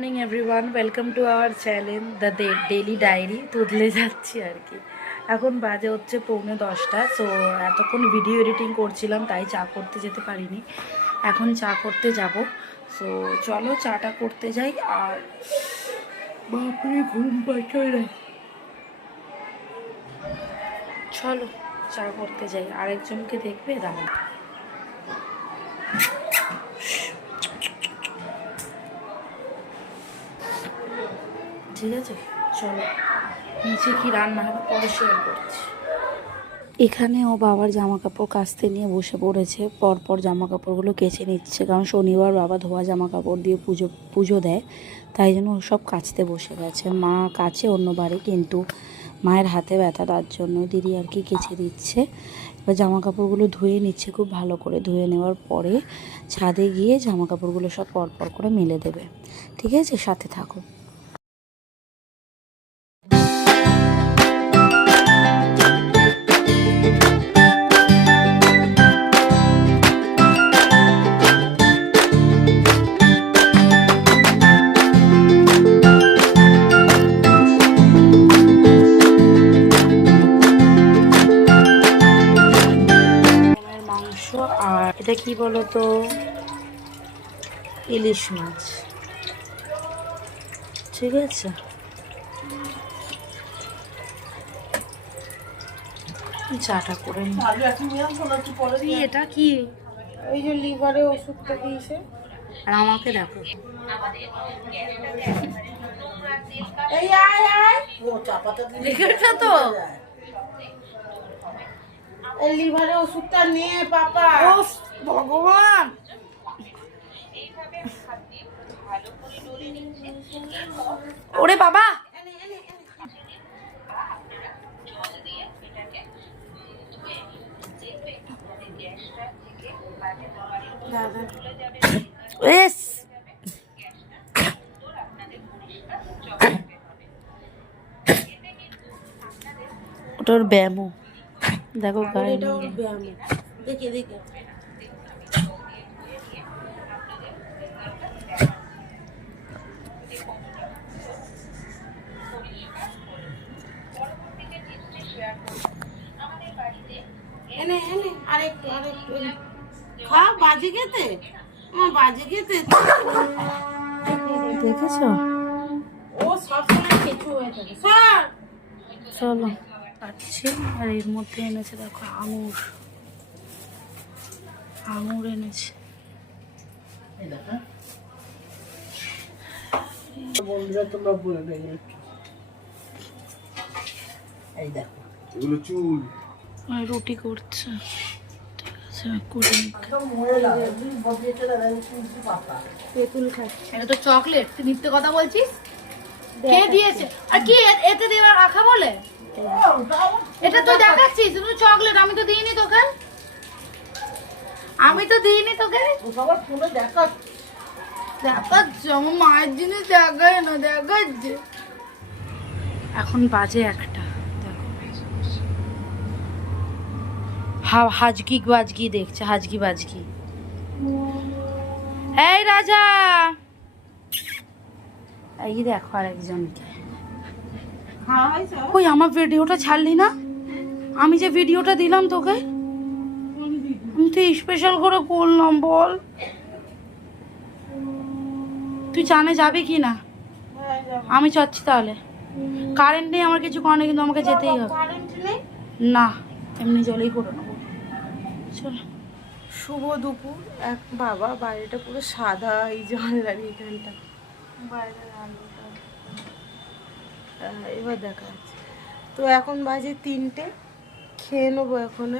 Morning everyone welcome to our channel the daily diary তুদলে যাচ্ছি আর কি। এখন বাজে হচ্ছে পৌনে দশটা সো এতক্ষণ ভিডিও এডিটিং করছিলাম, তাই চা করতে যেতে পারিনি। এখন চা করতে যাব। সো চলো চাটা করতে যাই, আর বাপরে, ঘুম পাচ্ছে চলো চা করতে যাই। আরেকজনকে দেখবে দাঁড়ান ঠিক আছে? চলো। নিচে কি রান্না হবে পরে শেয়ার করছি। এখানে ও বাবার জামা কাপড় কাচতে নিয়ে বসে পড়েছে। পরপর জামা কাপড়গুলো কেচে নিচ্ছে। কারণ শনিবার বাবা ধোয়া জামা কাপড় দিয়ে পুজো পুজো দেয়। তাই জন্য সব কাচতে বসে গেছে। মা কাচে অন্যবারে কিন্তু মায়ের হাতে ব্যথা তার জন্য। দিদি আর কি কেচে দিচ্ছে। এবার জামা কাপড়গুলো ধুয়ে নিচ্ছে খুব ভালো করে। ধুয়ে নেওয়ার পরে ছাদে গিয়ে জামা কাপড়গুলো সব পরপর করে মেলে দেবে। ঠিক আছে? সাথে থাকো। ইলিশ মাছ। ঠিক আছে। চাটা করে নি। এটা কি? ওই যে লিভারে ওষুধটা দিয়েছে। আর আমাকে দেখো। এই আয় আয়। দেখেছ তো। এই লিভারে ওষুধটা নিয়ে পাপা। উফ, ভগবান। ওরে বাবা! এস! ওটার ব্যায়ামও। দেখো গায়ে ব্যায়াম দেখে দেখে। বাজে খেতে আমার বাজে খেতে দেখেছ? ও সবসময় কিছু হয়ে থাকে। স্যার! চলো। পাচ্ছি আর এর মধ্যে এনেছে দেখো আঙুর। আঙুর এনেছে। বন্ধুরা তোমরা বলে দেবে এই দেখো। এগুলো চুল। রুটি করছে। তেঁতুল খাচ্ছে এটা তো চকলেট তুই মিথ্যে কথা বলছিস? কে দিয়েছে? আর কি এতে দেওয়া রাখা বলে? এটা তুই দেখাচ্ছিস চকলেট আমি তো দিইনি তোকে। আমি তো দিইনি তোকে। দেখাচ্ছি আমার মায়ের জিনিস দেখায় না দেখাচ্ছে। এখন বাজে একটা দেখো হা হাজকি বাজকি দেখছে হাজকি বাজকি এই রাজা! এই দেখো আর একজনকে কই আমার ভিডিওটা ছাড়লি না? আমি যে ভিডিওটা দিলাম তোকে আমি তো স্পেশাল করে করলাম বল। তুই চানে যাবি কি না? হ্যাঁ আমি চাচ্ছি তাহলে। কারেন্ট নেই আমার কিছু কারণে কিন্তু আমাকে যেতেই হবে। না এমনি জলেই করে শুভ দুপুর। এক বাবা, বাইরেটা পুরো সাদা, এই জানলার এখানটা। বাইরের আলোটা এবার দেখা যাচ্ছে। তো এখন বাজে তিনটে। খেয়ে নেব এখন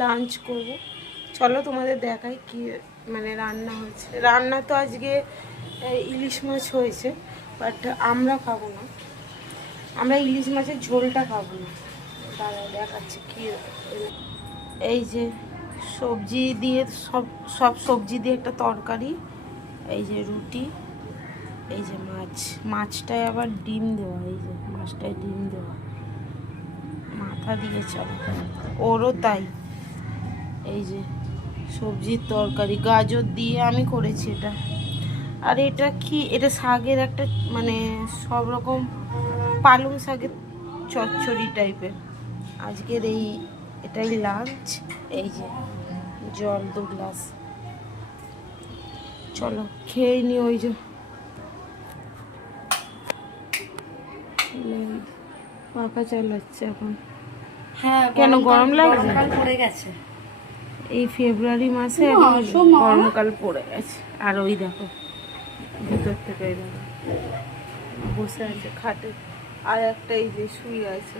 লাঞ্চ করব। চলো তোমাদের দেখাই কি মানে রান্না হয়েছে রান্না তো আজকে ইলিশ মাছ হয়েছে বাট আমরা খাব না। আমরা ইলিশ মাছের ঝোলটা খাব না। দাঁড়া দেখাচ্ছি কি এই যে সবজি দিয়ে, সব সব সবজি দিয়ে একটা তরকারি, এই যে রুটি, এই যে মাছ। মাছটায় আবার ডিম দেওয়া, এই যে মাছটায় ডিম দেওয়া। মাথা দিয়ে চলে ওরও তাই। এই যে সবজির তরকারি, গাজর দিয়ে আমি করেছি এটা। আর এটা কি, এটা শাকের একটা মানে সব রকম পালং শাকের চচ্চড়ি টাইপের আজকের এই এটাই লাঞ্চ এই যে জল দু গ্লাস চলো খেয়ে নি ওই যে এখন হ্যাঁ কেন, গরম লাগছে? পড়ে গেছে এই ফেব্রুয়ারি মাসে। গরমকাল পড়ে গেছে আর ওই দেখো ভিতর থেকে দেখো বসে আছে খাটে আর একটা এই যে শুয়ে আছে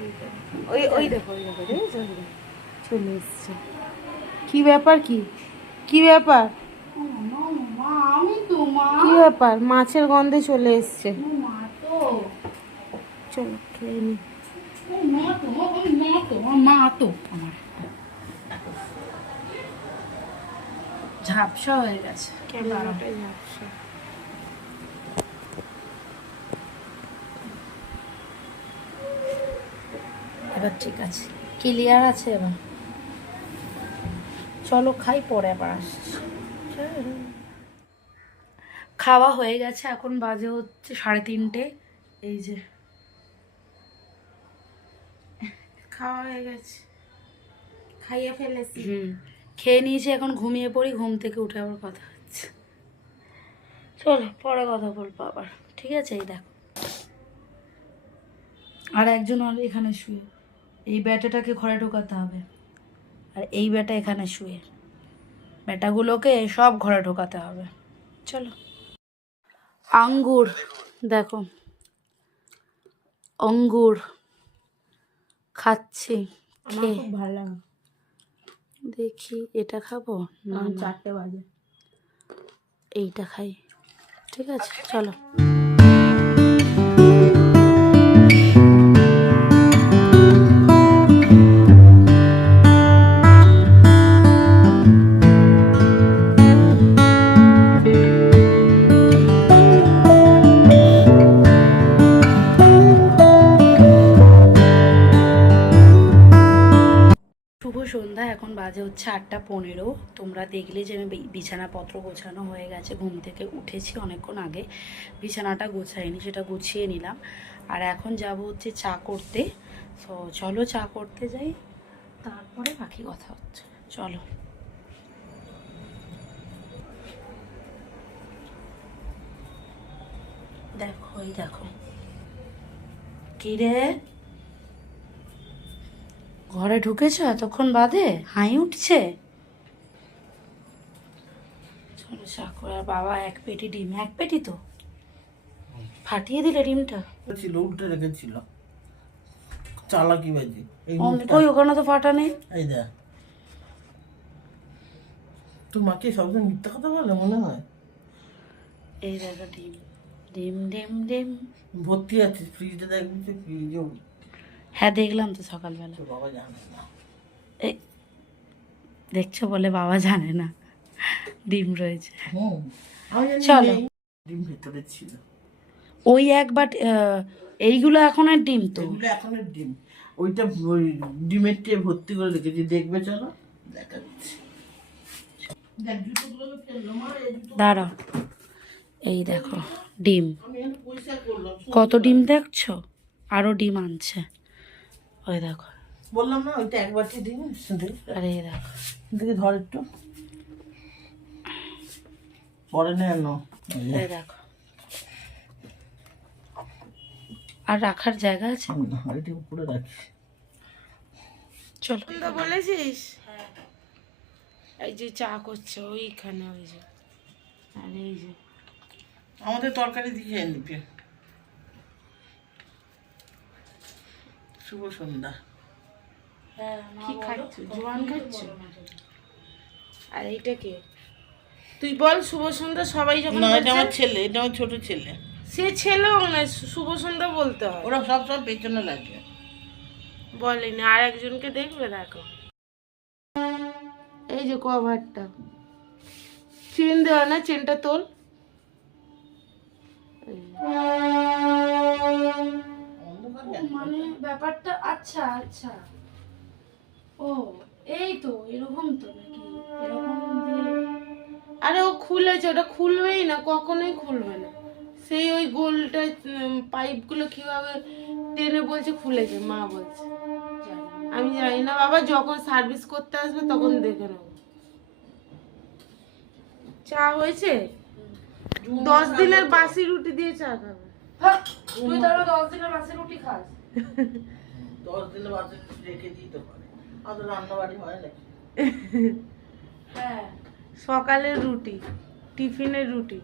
ওই ওই দেখো ওই দেখো। চলে এসছে। কি ব্যাপার কি? কি ব্যাপার? কি ব্যাপার? মাছের গন্ধে চলে এসছে। চলো খেয়ে নি। ঝাপসা হয়ে গেছে। ক্যামেরাটা ঝাপসা। এবার ঠিক আছে। ক্লিয়ার আছে এবার? চলো খাই পরে আবার আসছি। খাওয়া হয়ে গেছে এখন বাজে হচ্ছে সাড়ে তিনটে। এই যে। খাওয়া হয়ে গেছে। খাইয়ে ফেলেছি। হুম। খেয়ে নিয়েছি এখন ঘুমিয়ে পড়ি ঘুম থেকে উঠে আবার কথা হচ্ছে। চলো পরে কথা বলব আবার। ঠিক আছে এই দেখো। আর একজন আর এখানে শুয়ে। এই ব্যাটাটাকে ঘরে ঢোকাতে হবে। আর এই ব্যাটা এখানে শুয়ে। ব্যাটাগুলোকে সব ঘরে ঢোকাতে হবে। চলো। আঙ্গুর দেখো। অঙ্গুর খাচ্ছি। ভালো দেখি এটা খাব? না, চারটে বাজে। এইটা খাই। ঠিক আছে চলো। এখন বাজে হচ্ছে আটটা পনেরো। তোমরা দেখলে যে আমি বিছানাপত্র গোছানো হয়ে গেছে। ঘুম থেকে উঠেছি অনেকক্ষণ আগে। বিছানাটা গোছাইনি, সেটা গুছিয়ে নিলাম। আর এখন যাব হচ্ছে চা করতে। তো চলো চা করতে যাই। তারপরে বাকি কথা হচ্ছে। চলো। দেখো, এই দেখো। কি রে ঘরে ঢুকেছ? এতক্ষণ বাদে হাই উঠছে। আর বাবা এক পেটি ডিম এক পেটি তো। ফাটিয়ে দিলে ডিমটা। ছিল উল্টে রেখেছিল চালাকি বাজি। কই ওখানে তো ফাটা নেই। এই দেখ। তোর মাকে সবসময় মিথ্যা কথা বলে মনে হয়? এই দেখো ডিম। ডিম ডিম ডিম। ভর্তি আছে ফ্রিজে দেখবি ফ্রিজে হ্যাঁ দেখলাম তো সকালবেলা। বাবা জানে না। এই দেখছ বলে বাবা জানে না। ডিম রয়েছে। চলো। ডিম ভেতরে ছিল। ওই একবার এইগুলো এখন আর ডিম তো। এগুলো এখনের ডিম। ওইটা ওই ডিমের টে ভর্তি করে রেখেছি। দেখবে চলো দেখাচ্ছি দেখ দাঁড়াও। এই দেখো ডিম। এখানে কত ডিম দেখছ? আরও ডিম আনছে। ওই দেখো। বললাম না ওইটা এক বাটি ডিম শুধু। এই দেখো। দেখি ধর একটু। পরে নেই না এই দেখো। আর রাখার জায়গা আছে? হাড়িটি উপরে রাখি। চলো। তো বলেছিস? এই যে চা করছে ওইখানে ওই যে। আর এই যে। আমাদের তরকারি দিয়ে নিবে। শুভ সন্ধ্যা। কি খাচ্ছ? জোয়ান খাচ্ছ? আর এইটা কে? তুই বল শুভ সন্ধ্যা সবাই যখন না এটা আমার ছেলে এটা আমার ছোট ছেলে। সে ছেলেও না শুভ সন্ধ্যা বলতে হয়। ওরা সব সব পেছনে লাগে। বলেনি আর একজনকে দেখবে দেখো। এই যে কভারটা চেন দেওয়া না চেনটা তোল। মানে ব্যাপারটা আচ্ছা আচ্ছা। ও এই তো এরকম তো নাকি? এরকম আরে ও খুলেছে ওটা খুলবেই না কখনোই খুলবে না। সেই ওই গোলটা পাইপগুলো কীভাবে টেনে বলছে খুলেছে মা বলছে। আমি জানি না বাবা যখন সার্ভিস করতে আসবে তখন দেখে নেব। চা হয়েছে? দশ দিনের বাসি রুটি দিয়ে চা খাবে। তুই ধরো দশ দিনের মাসে রুটি খাস। দশ দিনের বাসে রেখে দিতে পারে। অত রান্না বাড়ি হয় নাকি? হ্যাঁ। সকালের রুটি টিফিনের রুটি।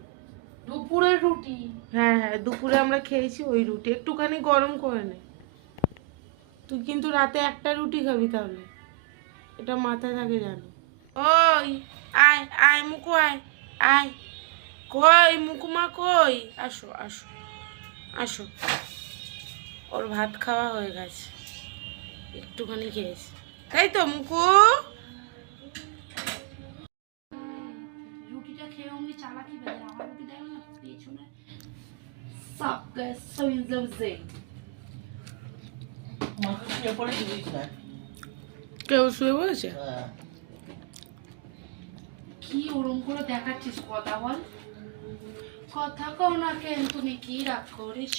দুপুরের রুটি। হ্যাঁ হ্যাঁ দুপুরে আমরা খেয়েছি ওই রুটি। একটুখানি গরম করে নে। তুই কিন্তু রাতে একটা রুটি খাবি তাহলে। এটা মাথায় থাকে জানো। ওই আয় আয় মুকু আয় আয়। কই মুকুমা কই? আসো আসো। আসো। ওর ভাত খাওয়া হয়ে গেছে। একটুখানি খেয়েছি। তাই তো মুকু। কেউ শুয়ে বলেছে হ্যাঁ। কি ওরম করে দেখাচ্ছিস কথা বল। কথা কও না কেন তুমি কি রাগ করেছ?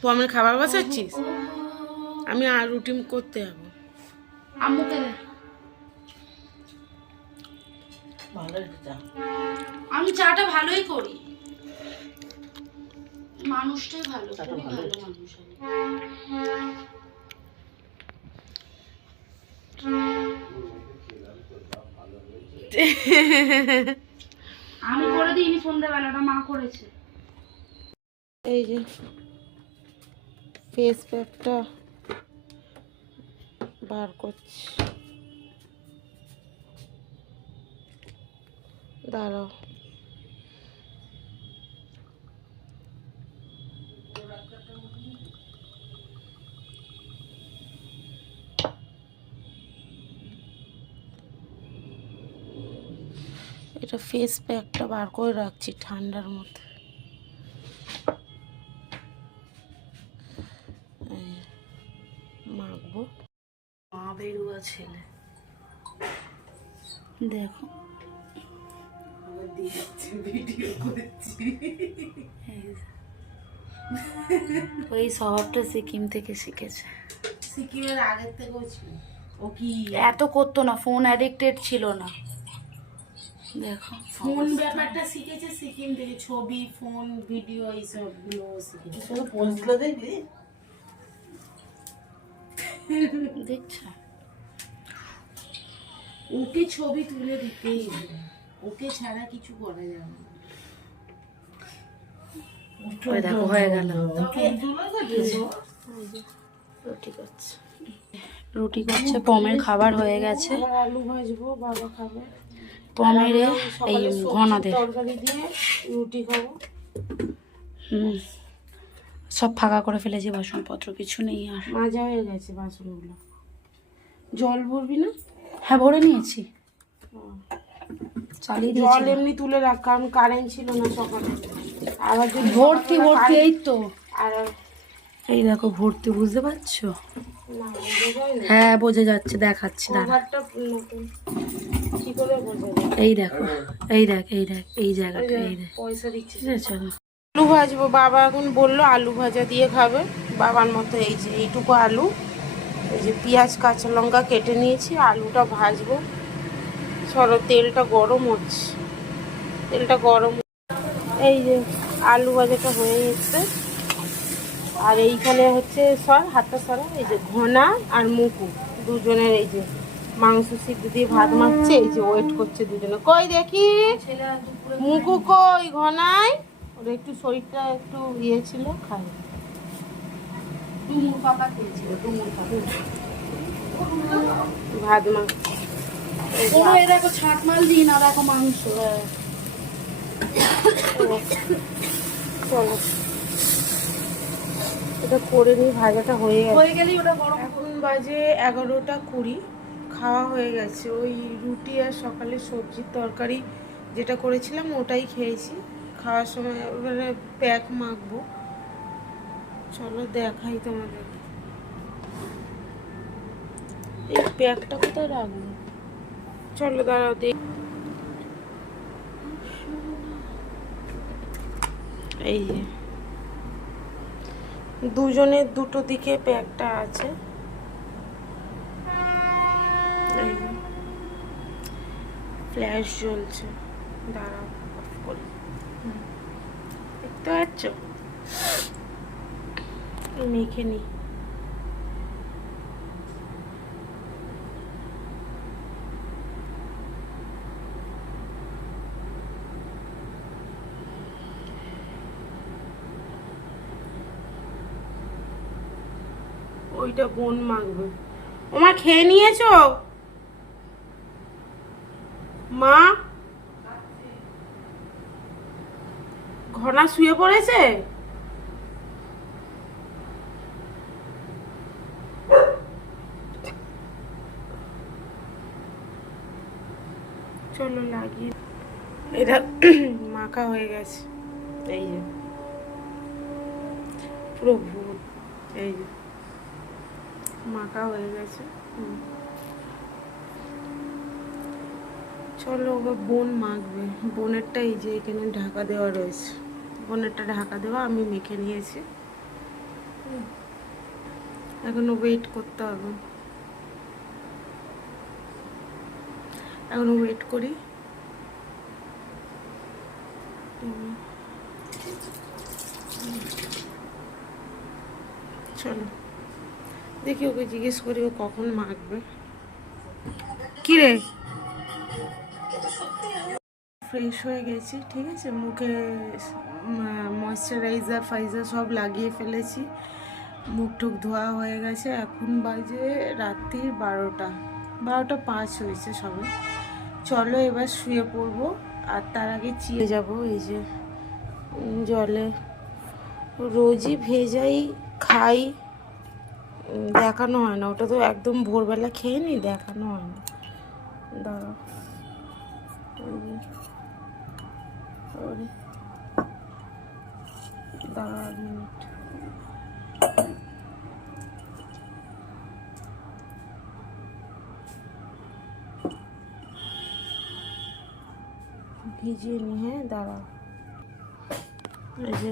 তো আমি খাবার বসাচ্ছিস? আমি আর রুটি করতে যাব। আম্মুকে দে আমি চাটা ভালোই করি। মানুষটাই ভালো খুবই ভালো ভালো মানুষ আমি। করে দিইনি সন্ধ্যাবেলাটা মা করেছে এই যে ফেস প্যাকটা বার করছি দাঁড়াও এটা ফেস প্যাকটা বার করে রাখছি ঠান্ডার মধ্যে। মাখবো। মা বেরুয়া ছেলে। দেখো। ওই স্বভাবটা সিকিম থেকে শিখেছে। সিকিমের আগের থেকেও ছিল। ও কি? এত করতো না ফোন অ্যাডিক্টেড ছিল না। দেখো। ফোন ব্যাপারটা শিখেছে সিকিম থেকে ছবি ফোন ভিডিও শিখেছে। শুধু দেখছ। ওকে ছবি তুলে দিতেই হবে। ওকে ছাড়া কিছু করা যাবে না। দেখো হয়ে গেল। রুটি করছে। রুটি করছে পমের খাবার হয়ে গেছে। আলু ভাজবো বাবা খাবে। পমেরে এই সকালে সবজি ঘনা দে তরকারি দিয়ে রুটি খাব। হুম। সব ফাঁকা করে ফেলেছি বাসনপত্র কিছু নেই আর। মাজা হয়ে গেছে বাসনগুলো। জল ভরবি না? হ্যাঁ ভরে নিয়েছি। চালিয়ে জল এমনি তুলে রাখ কারণ কারেন্ট ছিল না সকালে। আবার ভর্তি ভর্তি এই তো। আর এই দেখো ভর্তি বুঝতে পারছ? হ্যাঁ বোঝা যাচ্ছে দেখাচ্ছি এই দেখো এই দেখ এই দেখ এই জায়গাটা এই দেখ। পয়সা দিচ্ছি। চলো। আলু ভাজবো বাবা এখন বলল আলু ভাজা দিয়ে খাবে। বাবার মতো এই যে এইটুকু আলু। এই যে পেঁয়াজ কাঁচা লঙ্কা কেটে নিয়েছি আলুটা ভাজবো। সরো তেলটা গরম হচ্ছে। তেলটা গরম। এই যে আলু ভাজাটা হয়ে গেছে আর এইখানে হচ্ছে সর হাতটা সরা এই যে ঘনা আর মুকু দুজনের এই যে মাংস সিদ্ধ দিয়ে ভাত মাখছে এই যে ওয়েট করছে দুজনে। কই দেখি? মুকু কই? ঘনাই? ওর একটু শরীরটা একটু ইয়ে ছিল খাই ভাত মাখ এই যে দেখো ছাট মাল দিই না দেখো মাংস। চলো। এটা করে নিই ভাজাটা হয়ে গেছে। হয়ে গেলেই ওটা গরম এখন বাজে এগারোটা কুড়ি খাওয়া হয়ে গেছে। ওই রুটি আর সকালে সবজির তরকারি যেটা করেছিলাম ওটাই খেয়েছি। খাওয়ার সময় এবারে প্যাক মাখবো। চলো দেখাই তোমাদের। এই প্যাকটা কোথায় রাখব? চলো দাঁড়াও দেখ। এই যে। দুজনের দুটো দিকে প্যাকটা আছে। ফ্ল্যাশ জ্বলছে। দাঁড়া অফ করি। দেখতে পাচ্ছ? মেখে নি। ওইটা বোন মাখবে ওমা খেয়ে নিয়েছো? মা? ঘনা শুয়ে পড়েছে? চলো লাগিয়ে এটা মাখা হয়ে গেছে। এই যে। পুরো ভূত। এই যে। মাখা হয়ে গেছে। চলো ওকে বোন মাখবে। বোনেরটা এই যে এখানে ঢাকা দেওয়া রয়েছে। বোনেরটা ঢাকা দেওয়া আমি মেখে নিয়েছি। হুম। এখনও ওয়েট করতে হবে। এখনও ওয়েট করি। চলো। দেখি ওকে জিজ্ঞেস করি ও কখন মাখবে কি রে ফ্রেশ হয়ে গেছি ঠিক আছে? মুখে ময়শ্চারাইজার ফাইজার সব লাগিয়ে ফেলেছি। মুখ টুক ধোয়া হয়ে গেছে এখন বাজে রাত্রির বারোটা। বারোটা পাঁচ হয়েছে সবে। চলো এবার শুয়ে পড়ব আর তার আগে চিয়ে যাব এই যে জলে। রোজই ভেজাই খাই। দেখানো হয় না। ওটা তো একদম ভোরবেলা খেয়ে নি, দেখানো হয় না। দাঁড়া। ভিজিয়ে নি হ্যাঁ দাঁড়া। এই যে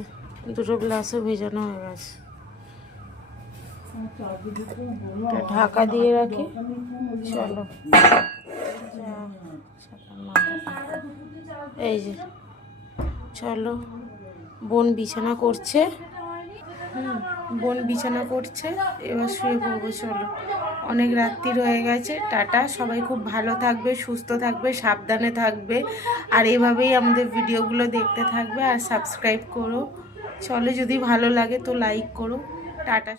দুটো গ্লাসও ভেজানো হয়ে গেছে। ঢাকা দিয়ে রাখি। চলো। এই যে, চলো। বোন বিছানা করছে। বোন বিছানা করছে। এবার শুয়ে পড়ব, চলো। অনেক রাত্রি হয়ে গেছে। টাটা। সবাই খুব ভালো থাকবে, সুস্থ থাকবে, সাবধানে থাকবে। আর এভাবেই আমাদের ভিডিওগুলো দেখতে থাকবে। আর সাবস্ক্রাইব করো। চলো, যদি ভালো লাগে তো লাইক করো। টাটা।